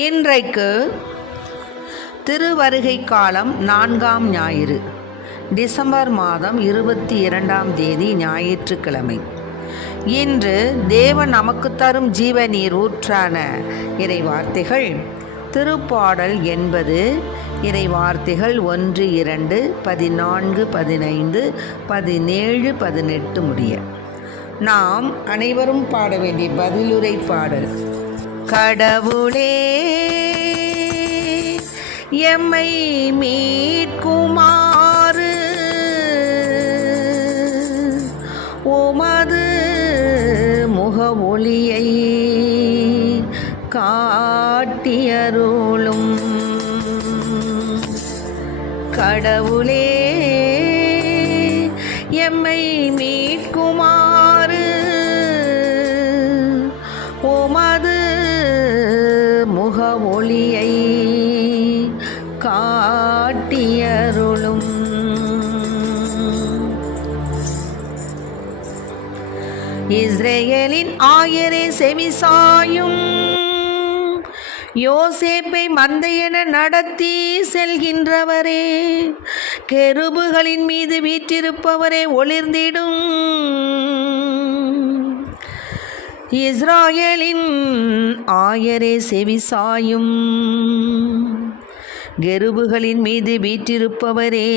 இன்றைக்கு திருவருகை காலம் 4ஆம் ஞாயிறு, டிசம்பர் மாதம் 22ஆம் தேதி ஞாயிற்றுக்கிழமை. இன்று தேவன் நமக்கு தரும் ஜீவநீர் ஊற்றான இறைவார்த்தைகள் திருப்பாடல் 80, இறைவார்த்தைகள் 1, 2, 14, 15, 17, 18 முடிய. நாம் அனைவரும் பாட வேண்டிய பதிலுரை பாடல். கடவுளே எம்மை மீட்குமாறு உமது முக ஒளியை காட்டியருளும். கடவுளே எம்மை மீட்குமாறு உமது முக ஒளியை காட்டியருளும். இஸ்ரேலின் ஆயரே செவிசாயும், யோசேப்பை மந்தையென நடத்தி செல்கின்றவரே, கெருபுகளின் மீது வீற்றிருப்பவரே ஒளிர்ந்திடும். இஸ்ராயேலின் ஆயரே செவிசாயும், கெருபுகளின் மீது வீற்றிருப்பவரே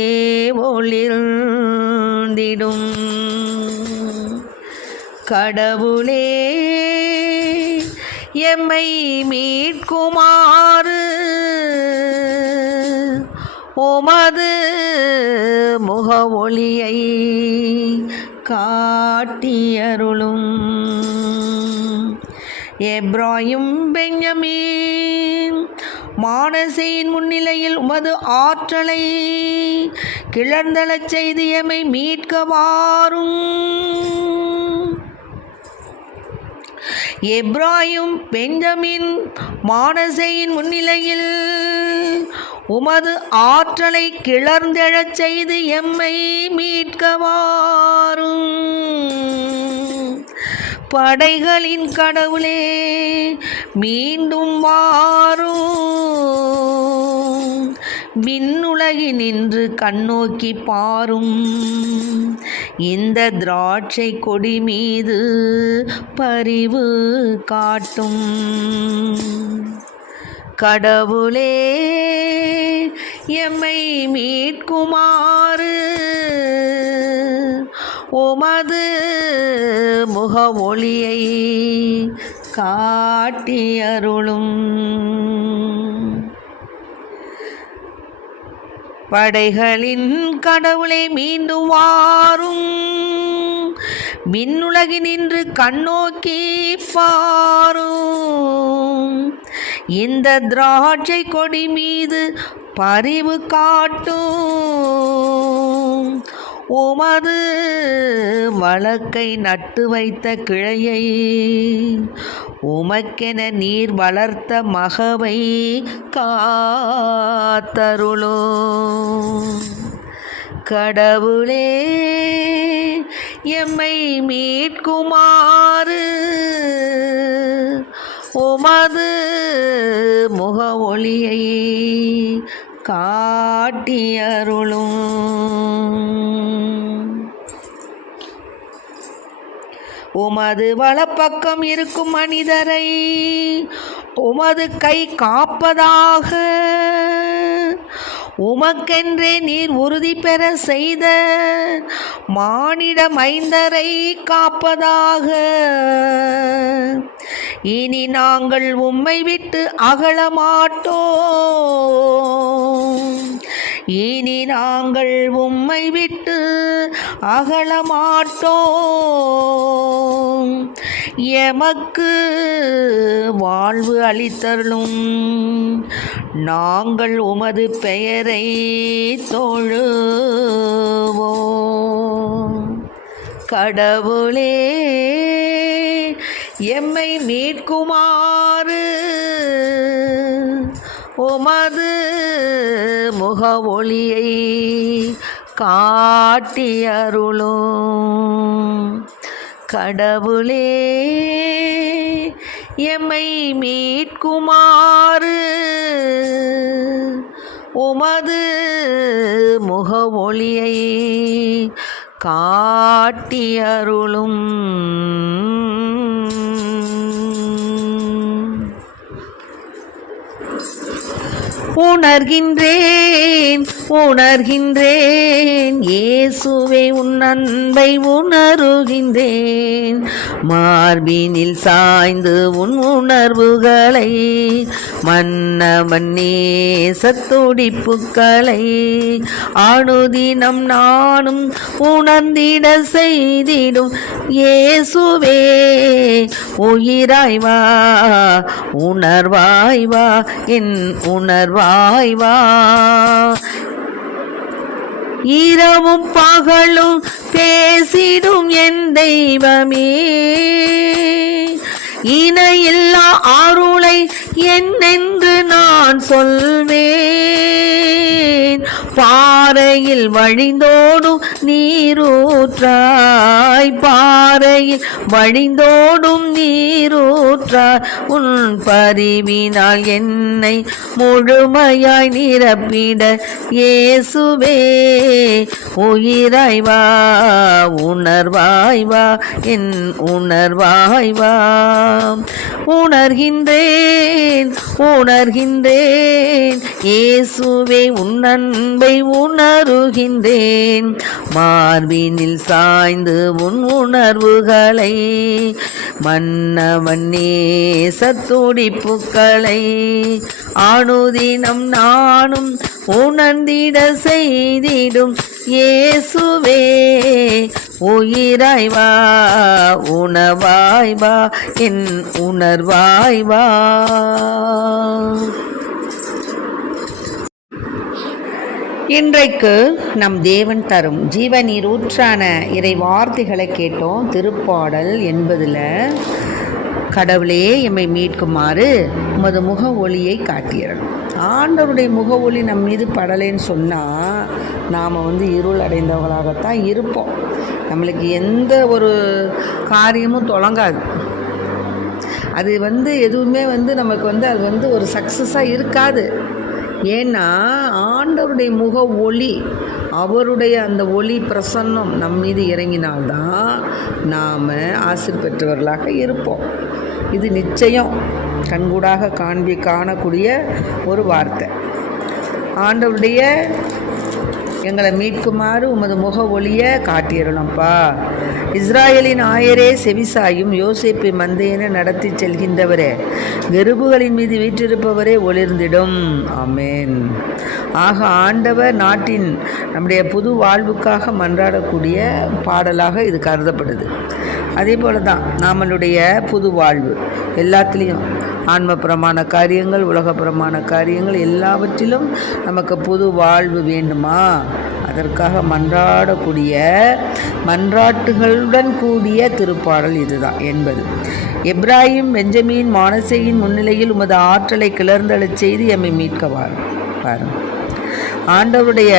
ஒளிர்ந்திடும். கடவுளே எம்மை மீட்குமாறு உமது முக ஒளியை காட்டியருளும். எப்ராயிம் பென்யமீன் மானசேயின் முன்னிலையில் உமது ஆற்றலை கிளர்ந்தெழச் செய்து எம்மை மீட்க வாரும். எப்ராயிம் பென்யமீன் மானசேயின் முன்னிலையில் உமது ஆற்றலை கிளர்ந்தெழச் செய்து எம்மை மீட்க வாரும். படைகளின் கடவுளே மீண்டும் வாரும். விண்ணுலகினின்று கண்ணோக்கி பாரும். இந்த திராட்சை கொடி மீது பரிவு காட்டும். கடவுளே எம்மை மீட்குமாறு உமது முக ஒளியை காட்டியருளும். படைகளின் கடவுளை மீண்டும் வாரும். விண்ணுலகினின்று கண்ணோக்கி பாரும். இந்த திராட்சை கொடி மீது பரிவு காட்டும். உமது வழக்கை நட்டு வைத்த கிளையை, உமக்கென நீர் வளர்த்த மகவை காத்தருளும். கடவுளே எம்மை மீட்குமாறு உமது முக ஒளியை காட்டியருளும். உமது வலப்பக்கம் இருக்கும் மனிதரை உமது கை காப்பதாக. உமக்கென்றே நீர் உறுதி பெற செய்த மானிட மைந்தரை காப்பதாக. இனி நாங்கள் உம்மை விட்டு அகலமாட்டோம். இனி நாங்கள் உம்மை விட்டு அகலமாட்டோம். எமக்கு வாழ்வு அளித்தருளும். நாங்கள் உமது பெயரை தொழுவோம். கடவுளே எம்மை மீட்குமாறு உமது முக ஒளியை காட்டியருளும். கடவுளே எம்மை மீட்குமாறு உமது முக ஒளியை காட்டியருளும். உணர்கின்றேன் இயேசுவே உன் அன்பை உணருகின்றேன். மார்பினில் சாய்ந்து உன் உணர்வுகளை மன்னவன் நேசத்துடிப்புக்களை அனுதினம் நானும் உணர்ந்திட செய்திடும் இயேசுவே உயிராய் வா உணர்வாய் வா என் உணர்வாய் வா. இரவும் பகலும் பேசிடும் என் தெய்வமே இணையில்லா அருளை என்னென்று நான் சொல்வேன். பாறையில் வழிந்தோடும் நீரூற்றாய் பாறையில் வழிந்தோடும் நீரூற்றாய் உன் பரிவினால் என்னை முழுமையாய் நிரப்பிட இயேசுவே உயிராய் வா உணர்வாய் வா என் உணர்வாய் வா. உணர்கின்றேன் இயேசுவே உன் அன்பை உணருகின்றேன். மார்பினில் சாய்ந்து உன் உணர்வுகளை மன்னவன் நேசத்துடிப்புக்களை அனுதினம் நானும் உணர்ந்திட செய்திடும் இயேசுவே உயிராய் வா உணவாய் வா என் உணர்வாய் வா. இன்றைக்கு நம் தேவன் தரும் ஜீவநீரூற்றான இறை வார்த்தைகளை கேட்டோம். திருப்பாடல் 80 கடவுளே எம்மை மீட்குமாறு உமது முக ஒளியை காட்டியறணும். ஆண்டவருடைய முக ஒளி நம் மீது படலைன்னு சொன்னால் நாம் இருள் அடைந்தவங்களாகத்தான் இருப்போம். நம்மளுக்கு எந்த ஒரு காரியமும் தொடங்காது. அது எதுவுமே நமக்கு அது ஒரு சக்ஸஸாக இருக்காது. ஏன்னா ஆண்டவருடைய முக ஒளி அவருடைய அந்த ஒளி பிரசன்னம் நம் மீது இறங்கினால்தான் நாம் ஆசீர் பெற்றவர்களாக இருப்போம். இது நிச்சயம் கண்கூடாக காணக்கூடிய ஒரு வார்த்தை. ஆண்டவருடைய எங்களை மீட்குமாறு உமது முக ஒளியை காட்டியறணும்ப்பா. இஸ்ராயலின் ஆயரே செவிசாயும் யோசேப்பை மந்தையென நடத்தி செல்கின்றவரே கெருபுகளின் மீது வீற்றிருப்பவரே ஒளிர்ந்திடும். ஆமேன். ஆக ஆண்டவர் நாட்டின் நம்முடைய புது வாழ்வுக்காக மன்றாடக்கூடிய பாடலாக இது கருதப்படுது. அதே போல தான் நம்மளுடைய புது வாழ்வு எல்லாத்துலேயும் ஆன்மபுரமான காரியங்கள் உலகப்புறமான காரியங்கள் எல்லாவற்றிலும் நமக்கு புது வாழ்வு வேண்டுமா? அதற்காக மன்றாட்டுகளுடன் கூடிய திருப்பாடல் இதுதான் 80. எப்ராஹிம் பெஞ்சமின் மானசேயின் முன்னிலையில் உமது ஆற்றலை கிளர்ந்தெழச் செய்து எம்மை மீட்கவார். பாருங்கள், ஆண்டவருடைய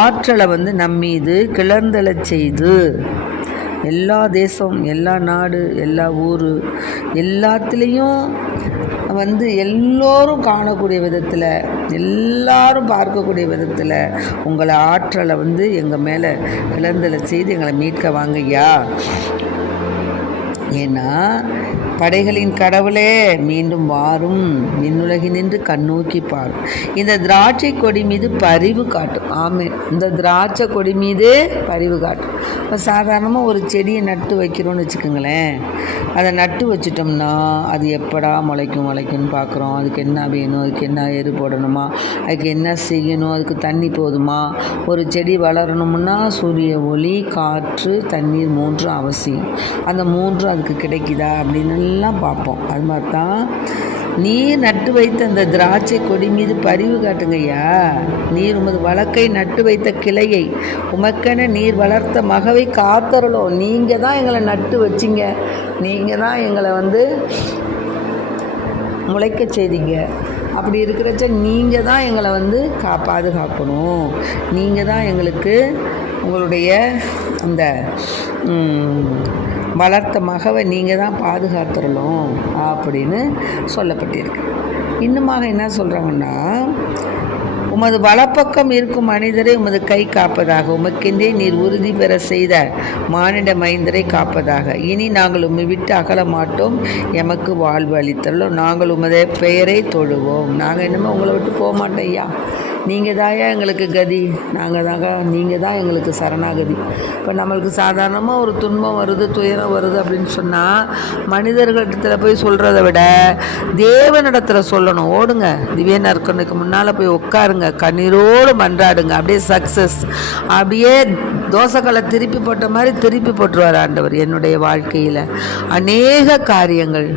ஆற்றலை நம்மீது கிளர்ந்தெழச் செய்து எல்லா தேசம், எல்லா நாடு, எல்லா ஊர் எல்லாத்துலேயும் எல்லோரும் காணக்கூடிய விதத்தில், எல்லாரும் பார்க்கக்கூடிய விதத்தில் உங்களை ஆற்றலை எங்கள் மேலே கிளர்ந்தலை செய்து எங்களை மீட்க வாங்கய்யா. ஏன்னா படைகளின் கடவுளே மீண்டும் வாரும், விண்ணுலகினின்று கண்ணோக்கி பாரும். இந்த திராட்சை கொடி மீது பரிவு காட்டும். ஆமென். இந்த திராட்சை கொடி மீது பரிவு காட்டும். இப்போ சாதாரணமாக ஒரு செடியை நட்டு வைக்கிறோன்னு வச்சுக்கோங்களேன். அதை நட்டு வச்சிட்டோம்னா அது எப்படா முளைக்கும்னு பார்க்குறோம். அதுக்கு என்ன வேணும், அதுக்கு என்ன எரு போடணுமா, அதுக்கு என்ன செய்யணும், அதுக்கு தண்ணி போதுமா. ஒரு செடி வளரணும்னா சூரிய ஒளி, காற்று, தண்ணீர் 3 அவசியம். அந்த 3 அதுக்கு கிடைக்குதா அப்படின்னு எல்லாம் பார்ப்போம். அது மாதிரி தான் நீர் நட்டு வைத்த அந்த திராட்சை கொடி மீது பரிவு காட்டுங்கய்யா. நீர் உமது வழக்கை நட்டு வைத்த கிளையை உமக்கென நீர் வளர்த்த மகவை காத்தரலும். நீங்கள் தான் எங்களை நட்டு வச்சிங்க, நீங்கள் தான் எங்களை முளைக்க செய்தீங்க. அப்படி இருக்கிறச்ச நீங்கள் தான் எங்களை வந்து பாதுகாக்கணும், நீங்கள் தான் எங்களுக்கு உங்களுடைய அந்த வளர்த்த மகவை நீங்கள் தான் பாதுகாத்துடணும் அப்படின்னு சொல்லப்பட்டிருக்கு. இன்னுமாக என்ன சொல்கிறாங்கன்னா, உமது வலப்பக்கம் இருக்கும் மனிதரை உமது கை காப்பதாக, உமக்கென்றே நீர் உறுதி பெற செய்த மானிட மைந்தரை காப்பதாக. இனி நாங்கள் உம்மை விட்டு அகல மாட்டோம், எமக்கு வாழ்வு அளித்தலும், நாங்கள் உமது பெயரை தொழுவோம். நாங்கள் இன்னுமே உங்களை விட்டு போக மாட்டோம் ஐயா, நீங்கள் தாயா எங்களுக்கு கதி, நீங்கள் தான் எங்களுக்கு சரணாகதி. இப்போ நம்மளுக்கு சாதாரணமாக ஒரு துன்பம் வருது, துயரம் வருது அப்படின்னு சொன்னால் மனிதர்களிடத்தில் போய் சொல்கிறத விட தேவனிடத்தில் சொல்லணும். ஓடுங்க, திவ்ய நற்கனுக்கு முன்னால் போய் உட்காருங்க, கண்ணீரோடு மன்றாடுங்க. அப்படியே சக்ஸஸ், அப்படியே தோசைகளை திருப்பி போட்ட மாதிரி திருப்பி போட்டுருவார் ஆண்டவர். என்னுடைய வாழ்க்கையில் அநேக காரியங்கள்,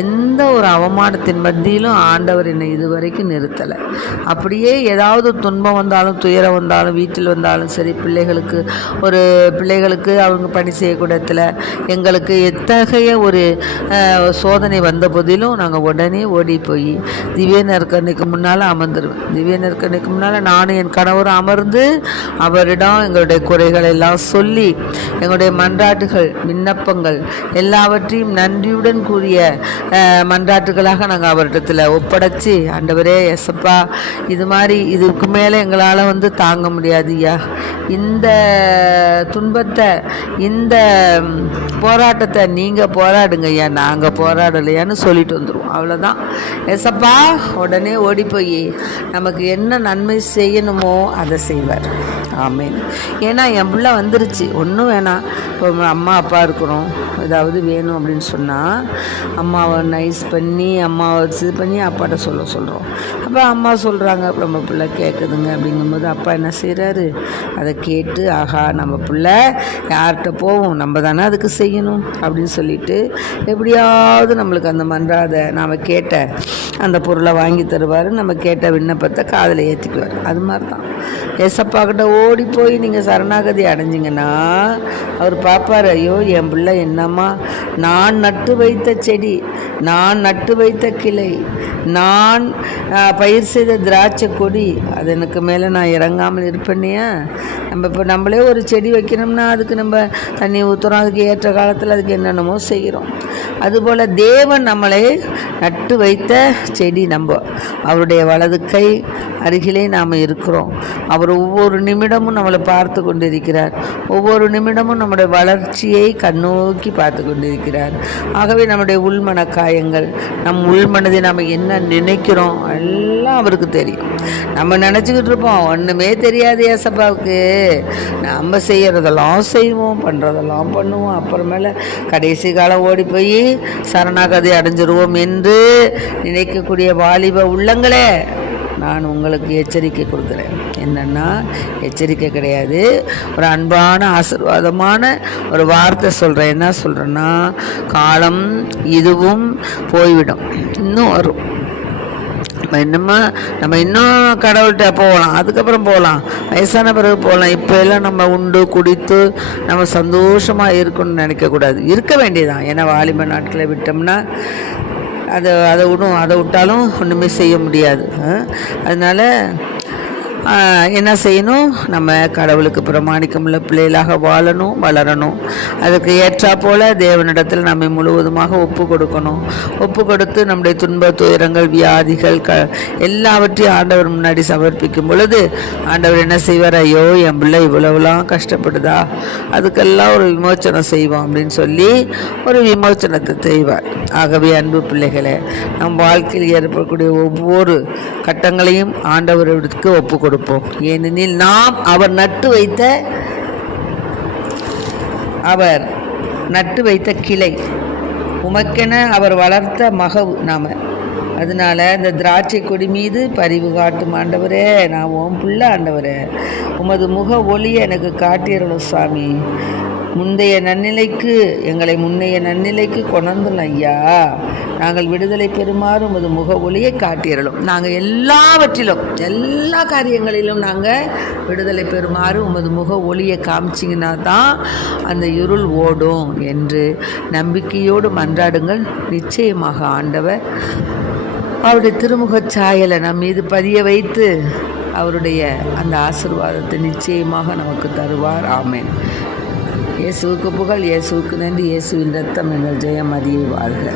எந்த ஒரு அவமானத்தின் மத்தியிலும் ஆண்டவர் என்னை இதுவரைக்கும் நிறுத்தலை. அப்படியே ஏதாவது துன்பம் வந்தாலும் துயரம் வந்தாலும் வீட்டில் வந்தாலும் சரி, பிள்ளைகளுக்கு அவங்க பணி செய்யக்கூடத்தில் எங்களுக்கு எத்தகைய ஒரு சோதனை வந்த போதிலும் நாங்கள் உடனே ஓடி போய் திவ்ய நற்கருணைக்கு முன்னால் அமர்ந்துடுவேன். திவ்ய நற்கருணைக்கு முன்னால் நானும் என் கணவரும் அமர்ந்து அவரிடம் எங்களுடைய குறைகள் எல்லாம் சொல்லி எங்களுடைய மன்றாட்டுகள் விண்ணப்பங்கள் எல்லாவற்றையும் நன்றியுடன் கூறிய மன்றாட்டுகளாக நாங்கள் அவரிடத்தில் ஒப்படைச்சி, ஆண்டவரே எசப்பா, இது மாதிரி இதுக்கு மேலே எங்களால் வந்து தாங்க முடியாது ஐயா, இந்த துன்பத்தை இந்த போராட்டத்தை நீங்கள் போராடுங்க ஐயா, நாங்கள் போராடலையான்னு சொல்லிட்டு வந்துடுவோம். அவ்வளோதான். எசப்பா உடனே ஓடி போய் நமக்கு என்ன நன்மை செய்யணுமோ அதை செய்வார். ஆமேன். ஏன்னா என் பிள்ளை வந்துருச்சு, ஒன்றும் வேணாம். இப்போ அம்மா அப்பா இருக்கிறோம், ஏதாவது வேணும் அப்படின்னு சொன்னால் அம்மாவை நைஸ் பண்ணி அம்மாவை இது பண்ணி அப்பாட்ட சொல்கிறோம். அப்போ அம்மா சொல்கிறாங்க, அப்போ நம்ம பிள்ளை கேட்குதுங்க. அப்படிங்கும்போது அப்பா என்ன செய்கிறாரு, அதை கேட்டு ஆஹா நம்ம பிள்ளை யார்கிட்ட போவோம், நம்ம தானே அதுக்கு செய்யணும் அப்படின்னு சொல்லிட்டு எப்படியாவது நம்மளுக்கு அந்த மன்றாத நாம் கேட்ட அந்த பொருளை வாங்கி தருவார், நம்ம கேட்ட விண்ணப்பத்தை காதில் ஏற்றிக்குவார். அது மாதிரி தான் ஏசப்பா கிட்ட ஓடி போய் நீங்கள் சரணாகதி அடைஞ்சிங்கன்னா அவர் பார்ப்பார், ஐயோ என் பிள்ளை என்னம்மா, நான் நட்டு வைத்த செடி, நான் நட்டு வைத்த கிளை, நான் பயிர் செய்த திராட்சை கொடி, அது எனக்கு மேலே நான் இறங்காமல் இருப்பேன்னையா. இப்போ நம்மளே ஒரு செடி வைக்கணும்னா அதுக்கு நம்ம தண்ணி ஊற்றுறோம், அதுக்கு ஏற்ற காலத்தில் அதுக்கு என்னென்னமோ செய்கிறோம். அதுபோல் தேவன் நம்மளை நட்டு வைத்த செடி நம்ம, அவருடைய வலது கை அருகிலே நாம் இருக்கிறோம். அவர் ஒவ்வொரு நிமிடமும் நம்மளை பார்த்து கொண்டிருக்கிறார், ஒவ்வொரு நிமிடமும் நம்முடைய வளர்ச்சியை கண்ணோக்கி பார்த்து கொண்டிருக்கிறார். ஆகவே நம்முடைய உள்மன காயங்கள், நம் உள்மனதை நாம் என்ன நினைக்கிறோம் எல்லாம் அவருக்கு தெரியும். நம்ம நினச்சிக்கிட்டு இருப்போம் ஒன்றுமே தெரியாது ஏசப்பாவுக்கு, நம்ம செய்கிறதெல்லாம் செய்வோம், பண்ணுறதெல்லாம் பண்ணுவோம், அப்புறமேல கடைசி காலம் ஓடி போய் சரணாகதி அடைஞ்சிருவோம் என்று நினைக்கக்கூடிய வாலிப உள்ளங்களே, நான் உங்களுக்கு எச்சரிக்கை கொடுக்குறேன். என்னென்னா எச்சரிக்கை கிடையாது, ஒரு அன்பான ஆசீர்வாதமான ஒரு வார்த்தை சொல்கிறேன். என்ன சொல்கிறேன்னா, காலம் இதுவும் போய்விடும், இன்னும் வரும். நம்ம இன்னும் கடவுள்கிட்ட போகலாம், அதுக்கப்புறம் போகலாம், வயசான பிறகு போகலாம். இப்போ எல்லாம் நம்ம உண்டு குடித்து நம்ம சந்தோஷமாக இருக்கணும்னு நினைக்கக்கூடாது, இருக்க வேண்டியதான். ஏன்னா வாலிப நாட்களை விட்டோம்னா அதை விட்டாலும் ஒன்றுமே செய்ய முடியாது. அதனால் என்ன செய்யணும், நம்ம கடவுளுக்கு பிரமாணிக்கமுள்ள பிள்ளைகளாக வாழணும், வளரணும். அதுக்கு ஏற்றா போல் தேவனிடத்தில் நம்மை முழுவதுமாக ஒப்பு கொடுக்கணும். ஒப்பு கொடுத்து நம்முடைய துன்ப துயரங்கள் வியாதிகள் எல்லாவற்றையும் ஆண்டவர் முன்னாடி சமர்ப்பிக்கும் பொழுது ஆண்டவர் என்ன செய்வார், ஐயோ என் பிள்ளை இவ்வளவுலாம் கஷ்டப்படுதா, அதுக்கெல்லாம் ஒரு விமோச்சனம் செய்வோம் அப்படின்னு சொல்லி ஒரு விமோச்சனத்தை செய்வார். ஆகவே அன்பு பிள்ளைகளை, நம் வாழ்க்கையில் ஏற்படக்கூடிய ஒவ்வொரு கட்டங்களையும் ஆண்டவருக்கு ஒப்பு கொடுப்போம். ஏனெனில் நாம் அவர் நட்டு வைத்த கிளை, உமக்கென அவர் வளர்த்த மகவு நாம. அதனால் இந்த திராட்சை கொடி மீது பரிவு காட்டும் ஆண்டவரே, நான் உன் பிள்ளை ஆண்டவரே, உமது முக ஒளியை எனக்கு காட்டியருளும் சாமி. எங்களை முன்னைய நன்னிலைக்கு கொணர்ந்துள்ள ஐயா, நாங்கள் விடுதலை பெறுமாறு உமது முக ஒளியை காட்டியறலும். நாங்கள் எல்லாவற்றிலும் எல்லா காரியங்களிலும் நாங்கள் விடுதலை பெறுமாறு உமது முக ஒளியை காமிச்சிங்கன்னா தான் அந்த இருள் ஓடும் என்று நம்பிக்கையோடு மன்றாடுங்கள். நிச்சயமாக ஆண்டவர் அவருடைய திருமுகச் சாயலை நம் மீது பதிய வைத்து அவருடைய அந்த ஆசீர்வாதத்தை நிச்சயமாக நமக்கு தருவார். ஆமென். இயேசுவுக்கு புகழ், இயேசுவுக்கு நன்றி. இயேசுவின் இரத்தம் எங்கள் ஜெயம் அதியை வாழ்க.